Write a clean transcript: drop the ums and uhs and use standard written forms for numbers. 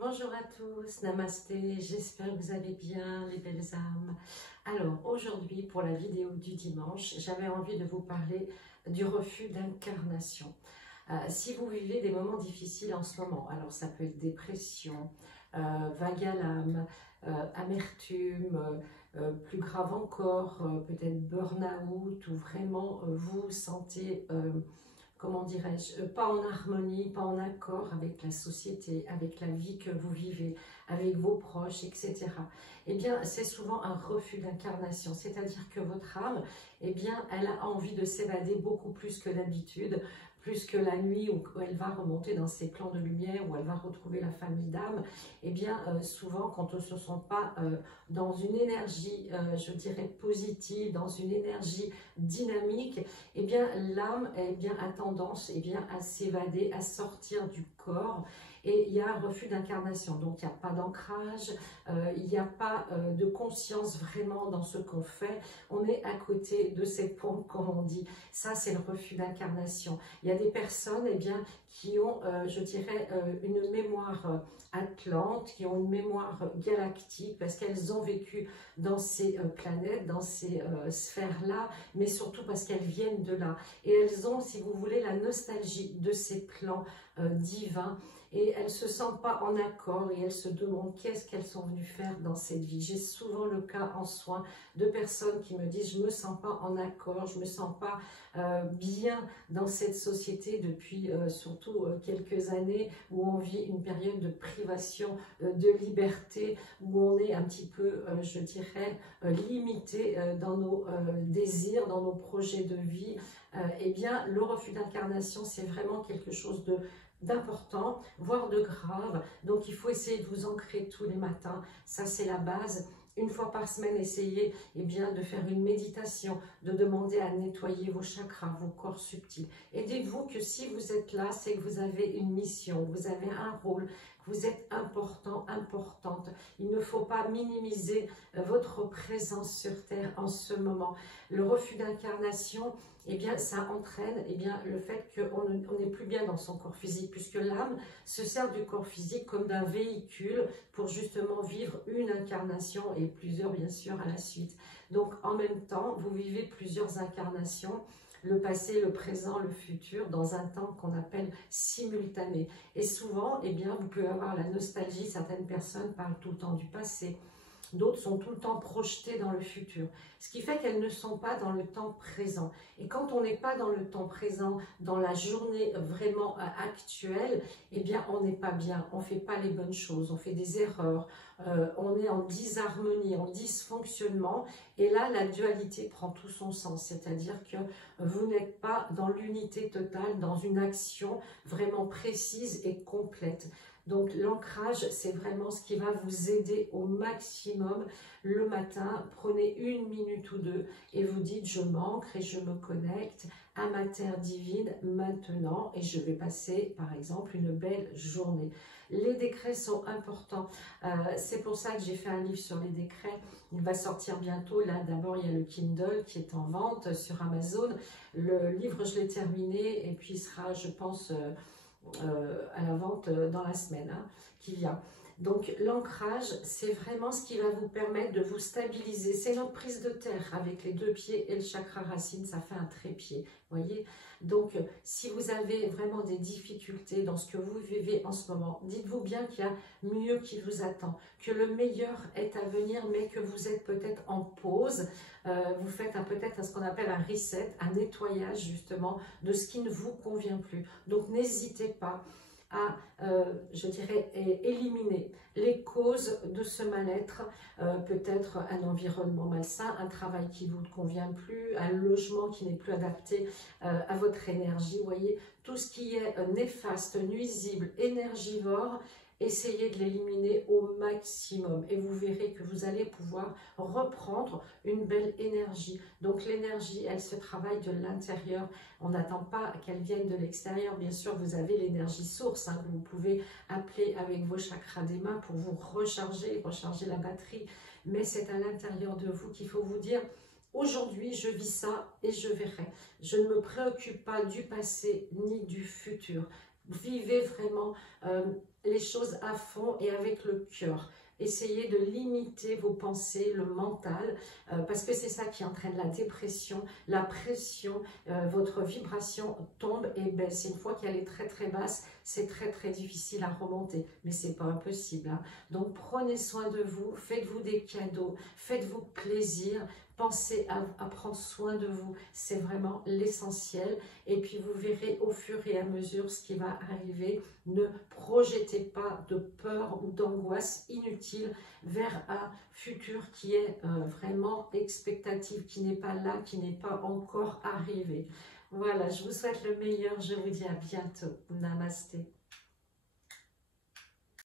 Bonjour à tous, namasté, j'espère que vous allez bien les belles âmes. Alors aujourd'hui pour la vidéo du dimanche, j'avais envie de vous parler du refus d'incarnation. Si vous vivez des moments difficiles en ce moment, alors ça peut être dépression, vague à l'âme, amertume, plus grave encore, peut-être burn-out, ou vraiment vous vous sentez comment dirais-je, pas en harmonie, pas en accord avec la société, avec la vie que vous vivez, avec vos proches, etc. Eh bien, c'est souvent un refus d'incarnation, c'est-à-dire que votre âme, eh bien, elle a envie de s'évader beaucoup plus que d'habitude, plus que la nuit où elle va remonter dans ses plans de lumière, où elle va retrouver la famille d'âme. Eh bien, souvent, quand on ne se sent pas dans une énergie, je dirais, positive, dans une énergie dynamique, eh bien l'âme a tendance à s'évader, à sortir du corps, et il y a un refus d'incarnation. Donc il n'y a pas d'ancrage, il n'y a pas de conscience vraiment dans ce qu'on fait. On est à côté de ces pompes, comme on dit. Ça, c'est le refus d'incarnation. Il y a des personnes qui ont, je dirais, une mémoire atlante, qui ont une mémoire galactique, parce qu'elles ont vécu dans ces planètes, dans ces sphères-là, mais surtout parce qu'elles viennent de là. Et elles ont, si vous voulez, la nostalgie de ces plans divins. Et elles ne se sentent pas en accord et elles se demandent qu'est-ce qu'elles sont venues faire dans cette vie. J'ai souvent le cas en soins de personnes qui me disent « je ne me sens pas en accord, je ne me sens pas bien dans cette société depuis surtout quelques années où on vit une période de privation de liberté, où on est un petit peu, je dirais, limité dans nos désirs, dans nos projets de vie. Eh bien, le refus d'incarnation, c'est vraiment quelque chose d'important, voire de grave. Donc, il faut essayer de vous ancrer tous les matins. Ça, c'est la base. Une fois par semaine, essayez de faire une méditation, de demander à nettoyer vos chakras, vos corps subtils. Et dites-vous que si vous êtes là, c'est que vous avez une mission, vous avez un rôle, que vous êtes important, importante. Il ne faut pas minimiser votre présence sur Terre en ce moment. Le refus d'incarnation, ça entraîne le fait qu'on n'est plus bien dans son corps physique, puisque l'âme se sert du corps physique comme d'un véhicule pour justement vivre une incarnation et plusieurs bien sûr à la suite. Donc en même temps, vous vivez plusieurs incarnations, le passé, le présent, le futur, dans un temps qu'on appelle simultané. Et souvent, vous pouvez avoir la nostalgie, certaines personnes parlent tout le temps du passé, d'autres sont tout le temps projetées dans le futur, ce qui fait qu'elles ne sont pas dans le temps présent. Et quand on n'est pas dans le temps présent, dans la journée vraiment actuelle, on n'est pas bien, on ne fait pas les bonnes choses, on fait des erreurs, on est en disharmonie, en dysfonctionnement, et là la dualité prend tout son sens, c'est-à-dire que vous n'êtes pas dans l'unité totale, dans une action vraiment précise et complète. Donc l'ancrage, c'est vraiment ce qui va vous aider au maximum le matin. Prenez une minute ou deux et vous dites « je m'ancre et je me connecte à ma terre divine maintenant et je vais passer par exemple une belle journée ». Les décrets sont importants. C'est pour ça que j'ai fait un livre sur les décrets. Il va sortir bientôt. Là, d'abord, il y a le Kindle qui est en vente sur Amazon. Le livre, je l'ai terminé et puis il sera, je pense, à la vente dans la semaine qui vient. Donc l'ancrage, c'est vraiment ce qui va vous permettre de vous stabiliser. C'est notre prise de terre avec les deux pieds et le chakra racine, ça fait un trépied, voyez. Donc si vous avez vraiment des difficultés dans ce que vous vivez en ce moment, dites-vous bien qu'il y a mieux qui vous attend, que le meilleur est à venir, mais que vous êtes peut-être en pause. Vous faites peut-être ce qu'on appelle un reset, un nettoyage justement de ce qui ne vous convient plus. Donc n'hésitez pas à, je dirais, éliminer les causes de ce mal-être, peut-être un environnement malsain, un travail qui ne vous convient plus, un logement qui n'est plus adapté à votre énergie, vous voyez, tout ce qui est néfaste, nuisible, énergivore, essayez de l'éliminer au maximum et vous verrez que vous allez pouvoir reprendre une belle énergie. Donc l'énergie, elle se travaille de l'intérieur. On n'attend pas qu'elle vienne de l'extérieur. Bien sûr, vous avez l'énergie source que vous pouvez appeler avec vos chakras des mains pour vous recharger la batterie. Mais c'est à l'intérieur de vous qu'il faut vous dire « Aujourd'hui, je vis ça et je verrai. Je ne me préoccupe pas du passé ni du futur. » Vivez vraiment les choses à fond et avec le cœur. Essayez de limiter vos pensées, le mental, parce que c'est ça qui entraîne la dépression, la pression, votre vibration tombe et baisse. Une fois qu'elle est très très basse, c'est très très difficile à remonter, mais c'est pas impossible, hein. Donc prenez soin de vous, faites-vous des cadeaux, faites-vous plaisir, pensez à prendre soin de vous, c'est vraiment l'essentiel. Et puis vous verrez au fur et à mesure ce qui va arriver. Ne projetez pas de peur ou d'angoisse inutile vers un futur qui est vraiment expectatif, qui n'est pas là, qui n'est pas encore arrivé. Voilà, je vous souhaite le meilleur, je vous dis à bientôt. Namasté.